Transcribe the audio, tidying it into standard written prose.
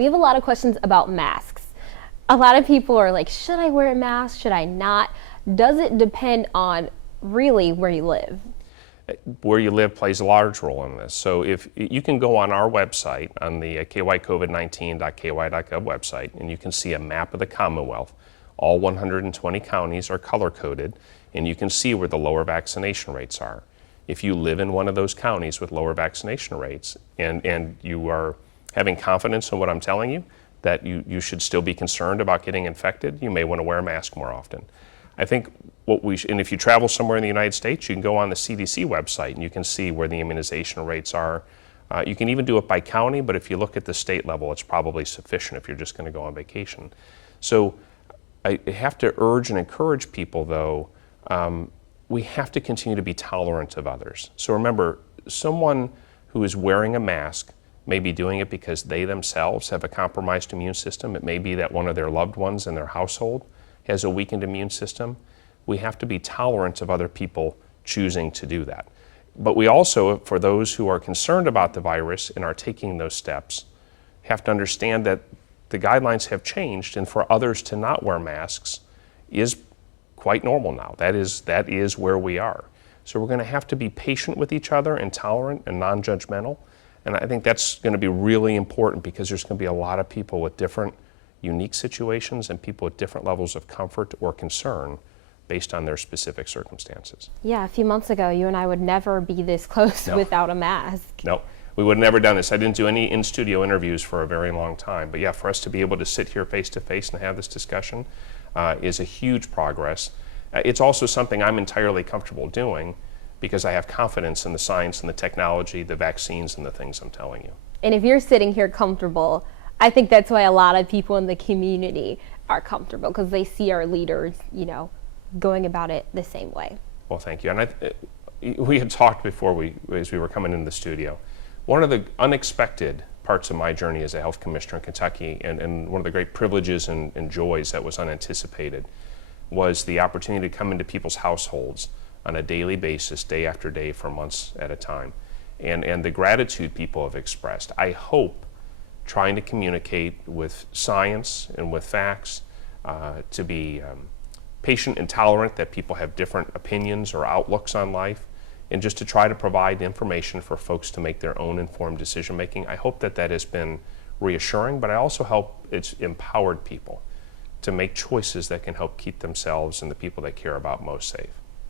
we have a lot of questions about masks. A lot of people are like, should I wear a mask? Should I not? Does it depend on really where you live? Where you live plays a large role in this. So if you can go on our website, on the kycovid19.ky.gov website, and you can see a map of the Commonwealth. All 120 counties are color-coded, and you can see where the lower vaccination rates are. If you live in one of those counties with lower vaccination rates, and you are having confidence in what I'm telling you, that you should still be concerned about getting infected, you may want to wear a mask more often. I think and if you travel somewhere in the United States, you can go on the CDC website and you can see where the immunization rates are. You can even do it by county, but if you look at the state level, it's probably sufficient if you're just going to go on vacation. So I have to urge and encourage people, though, we have to continue to be tolerant of others. So remember, someone who is wearing a mask may be doing it because they themselves have a compromised immune system. It may be that one of their loved ones in their household has a weakened immune system. We have to be tolerant of other people choosing to do that. But we also, for those who are concerned about the virus and are taking those steps, have to understand that the guidelines have changed, and for others to not wear masks is quite normal now. That is where we are. So we're going to have to be patient with each other and tolerant and non-judgmental. And I think that's going to be really important because there's going to be a lot of people with different unique situations and people with different levels of comfort or concern based on their specific circumstances. Yeah, a few months ago, you and I would never be this close without a mask. No, we would have never done this. I didn't do any in-studio interviews for a very long time. But yeah, for us to be able to sit here face-to-face and have this discussion is a huge progress. It's also something I'm entirely comfortable doing because I have confidence in the science and the technology, the vaccines, and the things I'm telling you. And if you're sitting here comfortable, I think that's why a lot of people in the community are comfortable, because they see our leaders, going about it the same way. Well, thank you. And we had talked before as we were coming into the studio. One of the unexpected parts of my journey as a health commissioner in Kentucky, and one of the great privileges and joys that was unanticipated, was the opportunity to come into people's households on a daily basis, day after day, for months at a time. And the gratitude people have expressed. I hope trying to communicate with science and with facts, to be patient and tolerant that people have different opinions or outlooks on life, and just to try to provide information for folks to make their own informed decision making. I hope that has been reassuring, but I also hope it's empowered people to make choices that can help keep themselves and the people they care about most safe.